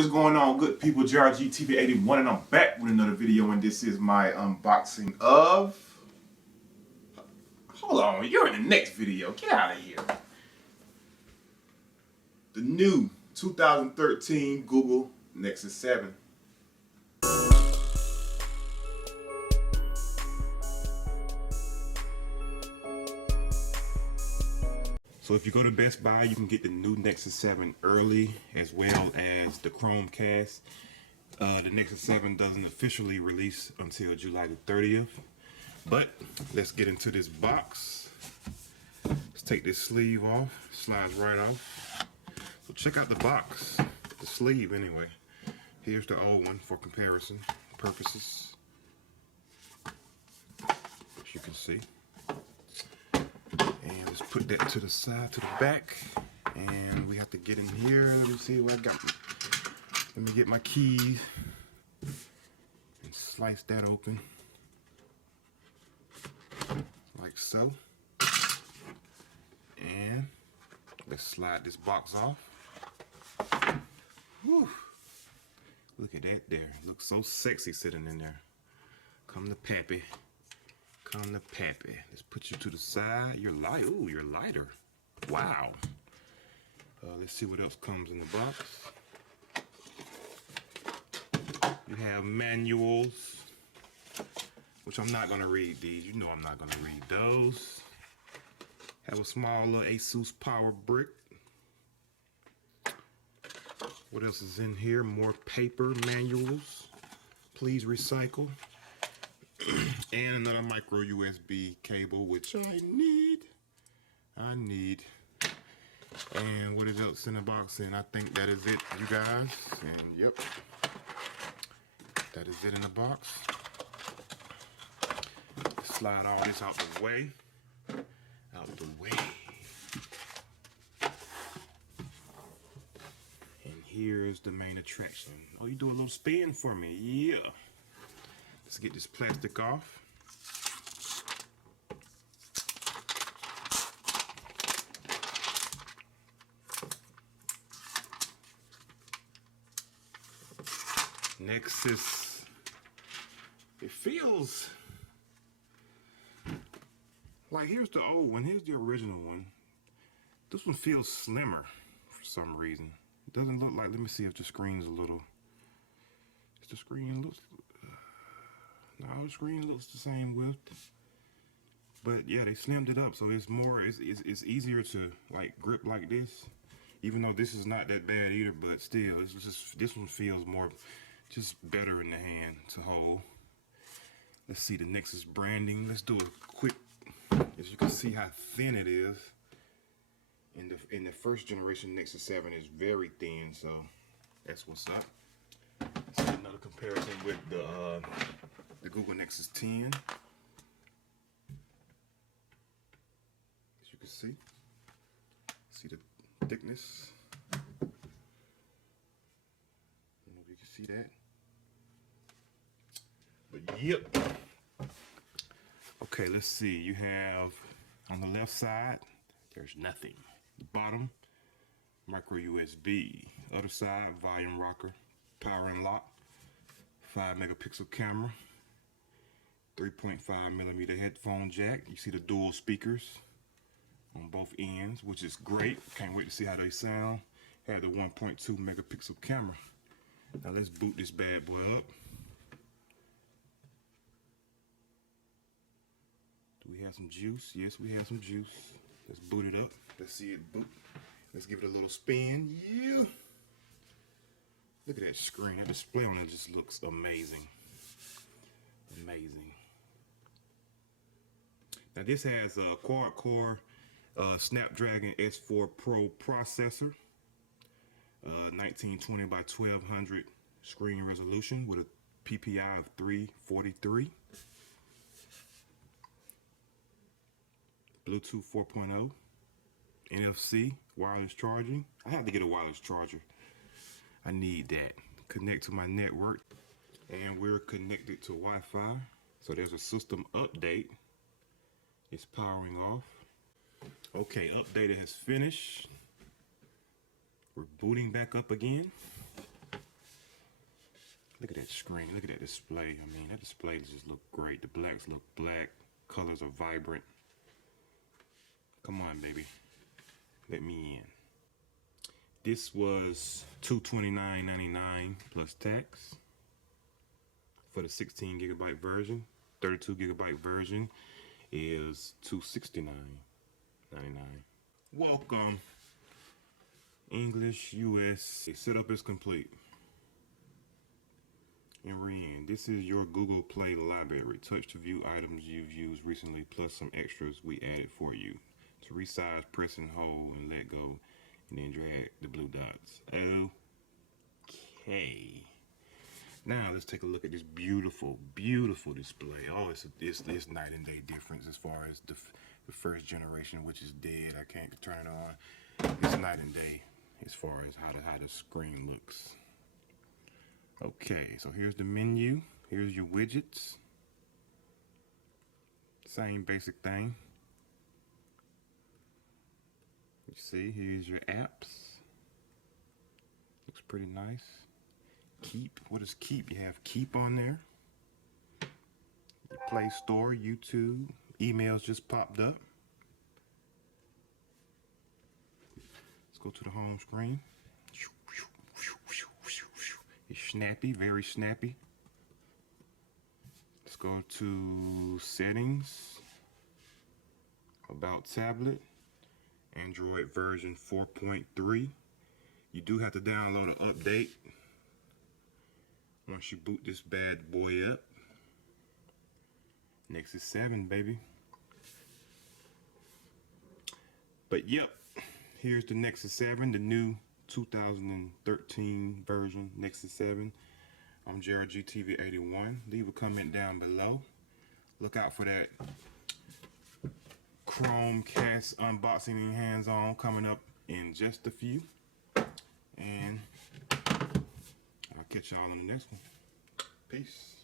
What is going on, good people? JRG TV81, and I'm back with another video, and this is my unboxing of... Hold on, you're in the next video. Get out of here. The new 2013 Google Nexus 7. So if you go to Best Buy, you can get the new Nexus 7 early, as well as the Chromecast. The Nexus 7 doesn't officially release until July the 30th. But let's get into this box. Let's take this sleeve off. Slides right off. So check out the box, the sleeve anyway. Here's the old one for comparison purposes, as you can see. And let's put that to the side, to the back. And we have to get in here. Let me see what I got. Let me get my keys and slice that open. Like so. And let's slide this box off. Whew. Look at that there. Looks so sexy sitting in there. Come to Pappy. Come to Pappy. Let's put you to the side. You're light. Ooh, you're lighter. Wow. Let's see what else comes in the box. You have manuals, which I'm not going to read these. You know I'm not going to read those. Have a small little Asus power brick. What else is in here? More paper manuals. Please recycle. And another micro USB cable, which I need. And what is else in the box? And I think that is it, you guys. And yep, that is it in the box. Slide all this out the way. Out the way. And here's the main attraction. Oh, you do a little spin for me. Yeah. Let's get this plastic off. Nexus. It feels like, here's the old one, here's the original one. This one feels slimmer for some reason. It doesn't look like, let me see if the screen's a little, if the screen looks, no, the screen looks the same width. But yeah, they slimmed it up, so it's more, it's easier to like grip like this. Even though this is not that bad either, but still, it's just, this one feels more, just better in the hand to hold. Let's see the Nexus branding. Let's do a quick, as you can see how thin it is. In the first generation Nexus 7 is very thin, so that's what's up. Let's see another comparison with the Google Nexus 10. As you can see the thickness. I don't know if you can see that. But yep. Okay, let's see. You have on the left side, there's nothing. The bottom, micro USB. Other side, volume rocker, power and lock, 5 megapixel camera, 3.5 millimeter headphone jack. You see the dual speakers on both ends, which is great. Can't wait to see how they sound. Have the 1.2 megapixel camera. Now let's boot this bad boy up. Do we have some juice? Yes, we have some juice. Let's boot it up. Let's see it boot. Let's give it a little spin. Yeah. Look at that screen. That display on it just looks amazing. Amazing. Now this has a quad-core Snapdragon S4 Pro processor. 1920 by 1200 screen resolution with a PPI of 343. Bluetooth 4.0, NFC, wireless charging. I have to get a wireless charger. I need that. Connect to my network. And we're connected to Wi-Fi. So there's a system update. It's powering off. Okay, update has finished. We're booting back up again. screen. Look at that display. I mean, that display just look great. The blacks look black. Colors are vibrant. Come on, baby. Let me in. This was $229.99 plus tax for the 16 gigabyte version. 32 gigabyte version is $269.99. Welcome. English, US. The setup is complete. And we're in. This is your Google Play library. Touch to view items you've used recently, plus some extras we added for you. To resize, press and hold and let go, and then drag the blue dots. Okay. Now let's take a look at this beautiful, beautiful display. Oh, it's night and day difference as far as the first generation, which is dead. I can't turn it on. It's night and day as far as how the screen looks. Okay, so here's the menu. Here's your widgets. Same basic thing. You see, here's your apps. Looks pretty nice. Keep. What is Keep? You have Keep on there. Your Play Store, YouTube. Emails just popped up. Let's go to the home screen. It's snappy, very snappy. Let's go to settings, about tablet, Android version 4.3. You do have to download an update once you boot this bad boy up. Nexus 7, baby. But yep, here's the Nexus 7, the new 2013 version Nexus 7. I'm Jared GTV81. Leave a comment down below. Look out for that Chromecast unboxing and hands-on coming up in just a few. And I'll catch y'all on the next one. Peace.